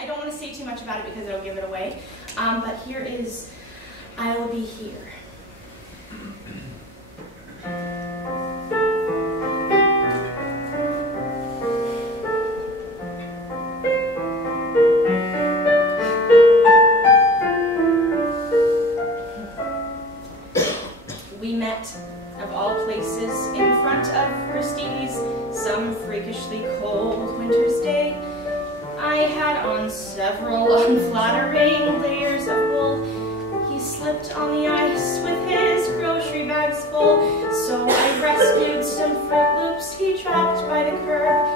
I don't want to say too much about it because it'll give it away. But here is I'll Be Here. We met, of all places, in front of Christie's, some freakishly cold winter's day. I had on several unflattering layers of wool. He slipped on the ice with his grocery bags full, so I rescued some Fruit Loops he dropped by the curb,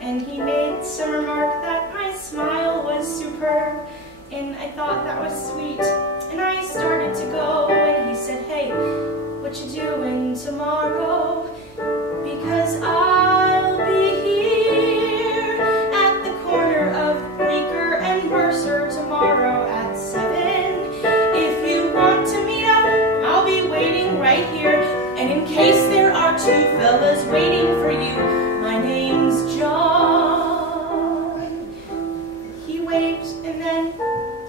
and he made some remark that my smile was superb, and I thought that was sweet, and I started to go, and he said, "Hey, what you doing tomorrow? Because I'll be here at the corner of Bleecker and Mercer tomorrow at 7. If you want to meet up, I'll be waiting right here. And in case there are two fellas waiting for you, my name's John." He waved and then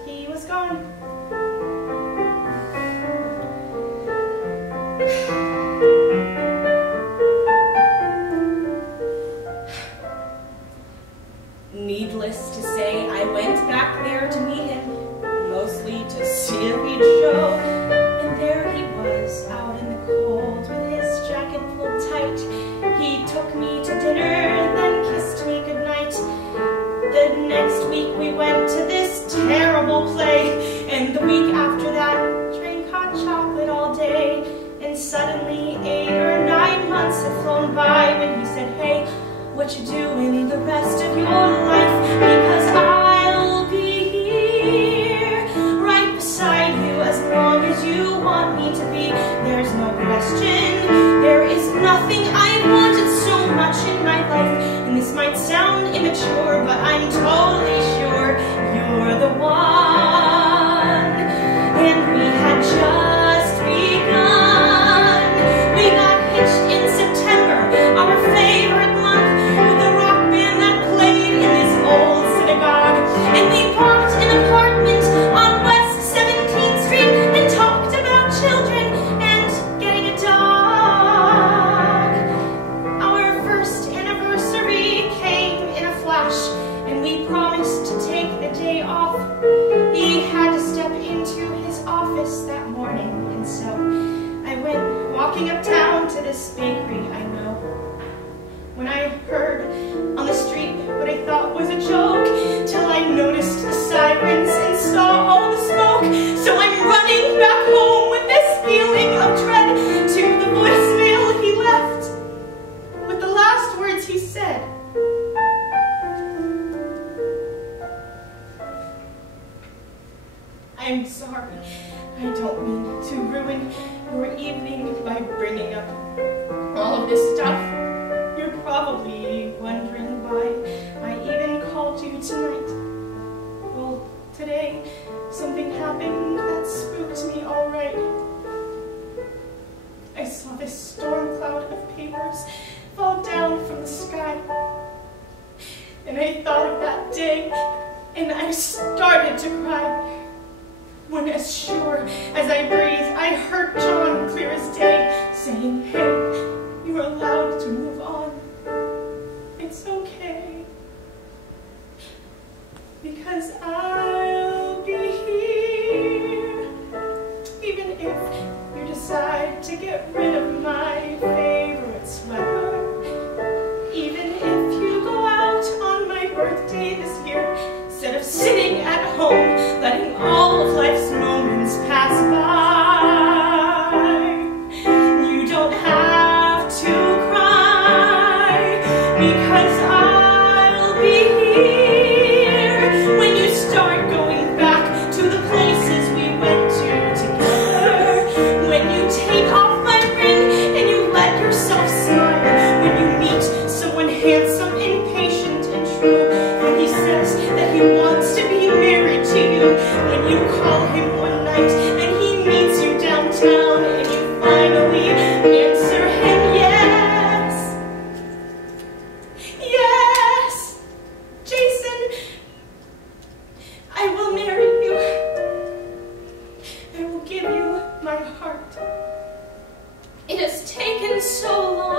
he was gone. Needless to say, I went back there to meet him, mostly to see if he'd show. And there he was, out in the cold, with his jacket pulled tight. He took me to dinner, then kissed me goodnight. The next week we went to this terrible play, and the week after that, drank hot chocolate all day. And suddenly 8 or 9 months had flown by when he said, "Hey, what you doing the rest of your life? Because I'll be here, right beside you, as long as you want me to be. There's no question, there is nothing I've wanted so much in my life. And this might sound immature, but I'm totally sure you're the one." And we had just begun. We got hitched in September, our favorite month, with the rock band that played in this old synagogue. And we bought an apartment on West 17th Street and talked about children and getting a dog. Our first anniversary came in a flash, and we promised to take the day off. He had to step into his office that morning, and so I went walking uptown to this bakery I know. When I heard on the street what I thought was a joke, till I noticed the sirens and saw all the smoke. So I'm running back home with this feeling of dread to the voicemail he left, with the last words he said. "I'm sorry, I don't mean to ruin your evening by bringing up all of this stuff. You're probably wondering why I even called you tonight. Well, today something happened that spooked me all right. I saw this storm cloud of papers fall down from the sky. And I thought of that day, and I started to cry. When as sure as I breathe, I heard John clear as day, saying, 'Hey, you're allowed to move on. It's okay. Because I'll be here, even if you decide to get rid of my face.'" been so long.